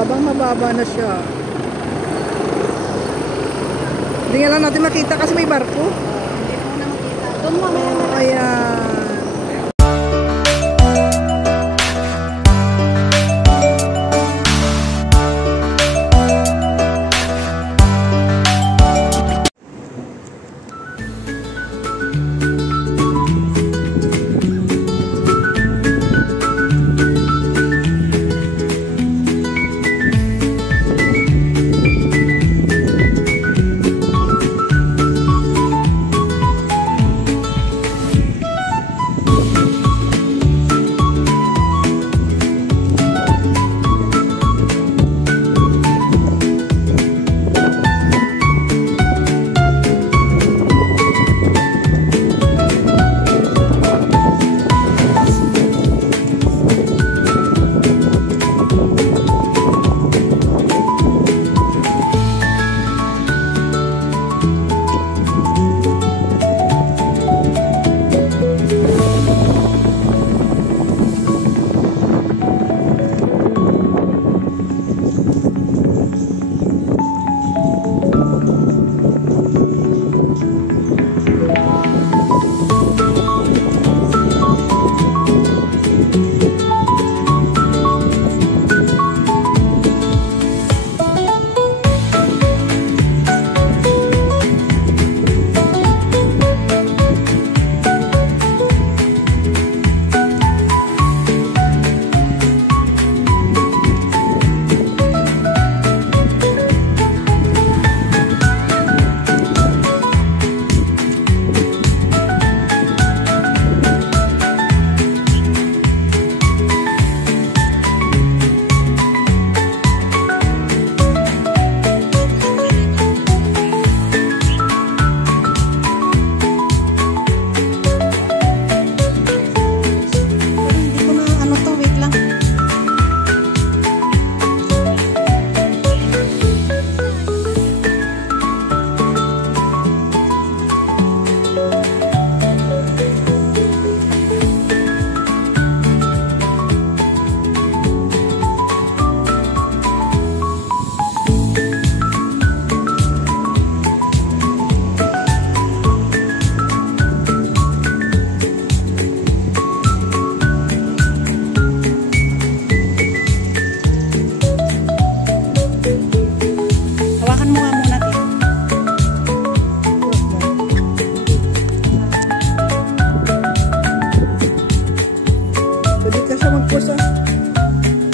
Mababa na siya. Hindi nga lang natin makita kasi may barko. Hindi mo na makita. Doon mamaya na. Ayan.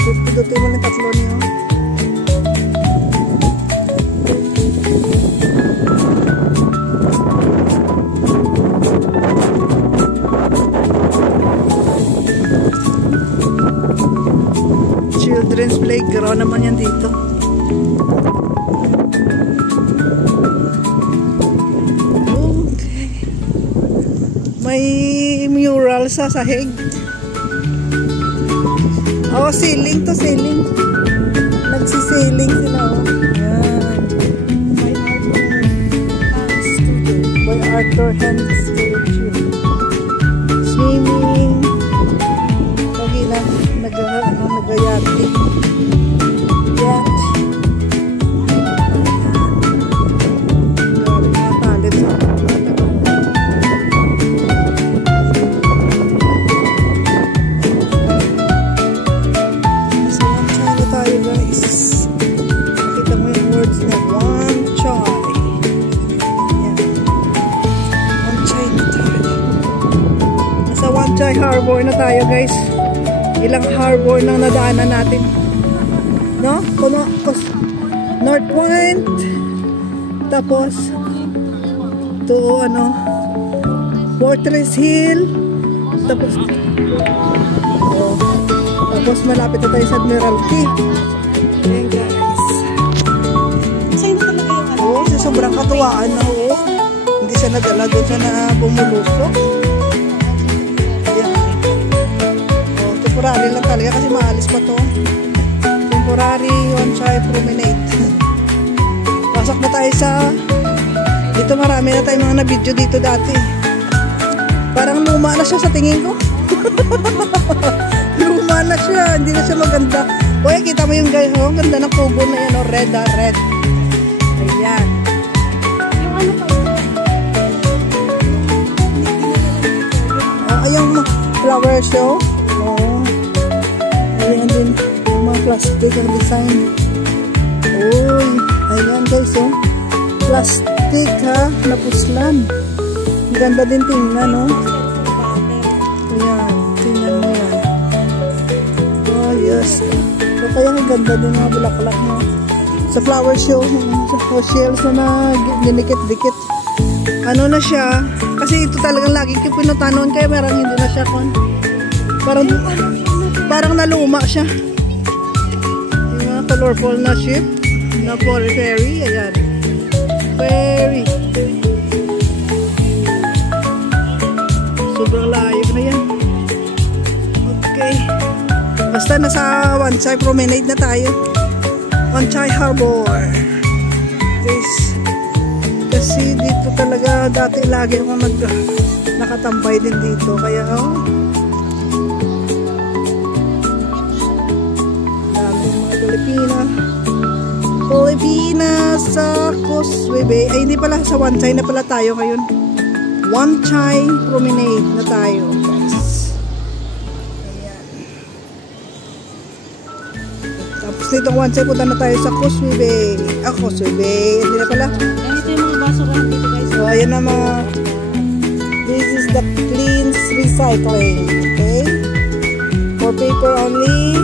Pindutin mo ng tatlo niyo. Children's playground naman yan dito. Okay. May mural sa sahig. Oh, ceiling to ceiling. Nagsi-ceiling sila, oh. Yan. By Arthur Hand Studio. Swimming. Lagi na nag-yachting. Yacht. Grabe mga palit sa Chai Harbor na tayo, guys. Ilang harbor nang nadaanan natin, no? North Point, tapos to Fortress Hill, tapos tapos malapit na tayo sa Admiralty. Ayan, guys. Sa'yo na talaga yung sa sobrang katuwaan na, hindi siya nadala doon, siya na bumulusok. Temporary lang talaga kasi maalis pa to. Temporary Wan Chai Promenade. Pasok na tayo sa dito. Marami na tayong mga na-video dito dati. Parang luma na siya sa tingin ko. Luma na siya, hindi na siya maganda. Uy, kita mo yung guys, oh, ang ganda ng kubo na yan, oh, red, red. Ayan. Yung ano pa ito? Yung flower show. Oh. Ayan din. Yung mga plastic ang design. Uy. Ayan guys, oh. Plastic ha. Napuslan. Ang ganda din tingnan, no? Ayan. Tingnan mo yan. Oh, yes. So, kaya ang ganda din mga bulaklak, no? Sa flower show. Sa shells na dinikit-dikit. Ano na siya? Kasi ito talagang laging pinutanon. Kaya parang hindi na siya kon. Parang naluma siya. Yung mga colorful na ship. Na fairy. Ayan. Fairy. Sobrang layo na yan. Okay. Basta nasa Wan Chai Promenade na tayo. Wan Chai Harbor. Guys. Kasi dito talaga dati lagi akong nakatambay din dito. Kaya oh. Dami mga Pilipinas sa Causeway Bay. Ay hindi pala, sa Wan Chai na pala tayo ngayon. Wan Chai Promenade na tayo, guys. Ayan. Tapos dito Wan Chai, punta na tayo sa Causeway Bay. Causeway Bay. Hindi na pala. Ito yung mga basurahan dito guys. So ayan na mga. This is the clean recycling. Okay. For paper only.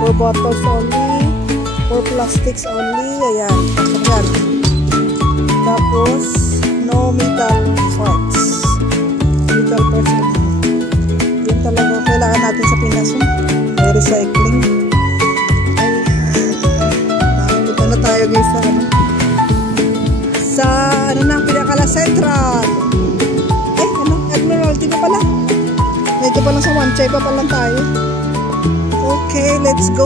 For bottles only. For plastics only. Ayan. Pasok yan. Tapos, no metal parts. Metal parts. Yun talaga. Kailangan natin sa Pinas. May recycling. Ayan. Punta na tayo guys sa ano na, Pinakala Central. Ay, ano? Admiralty pa pala. Dito pa lang sa Wan Chai pa lang tayo. Okay, let's go!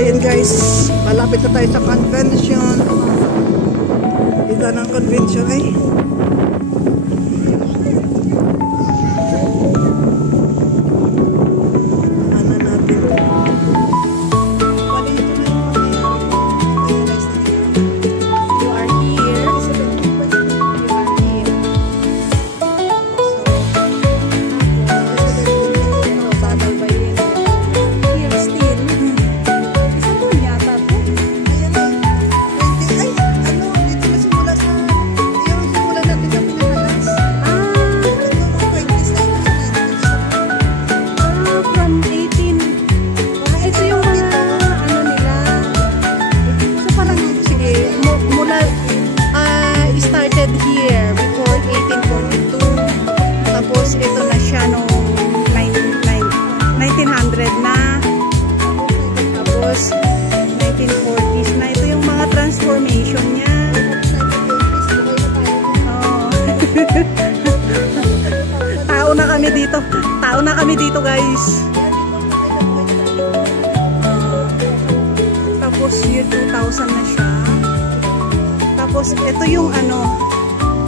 Ayan guys, malapit na tayo sa convention. Dito ng convention ay. Ano natin? You are here. Here still. Isang buwan yata to. Ayan na. Ay, ano, dito na simula sa, yung simula natin sa Pinakalas. Ano, mga 20s na From 18. Ito yung mga ano nila. So parang sige, mula started here before 1842. Tapos ito na siya noong 1900 na. Tapos 1940s na. Ito yung mga transformation niya. Oh. Tao na kami dito. Tao na kami dito, guys. Tapos year 2000 na siya. Tapos ito yung ano,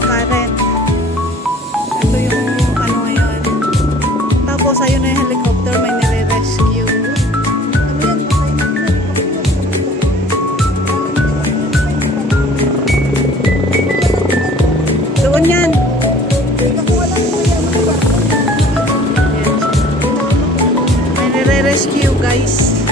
current. Ito yung ano ngayon. Tapos ayun na yung helicopter, may nire-rescue. Doon yan. May nire-rescue, guys.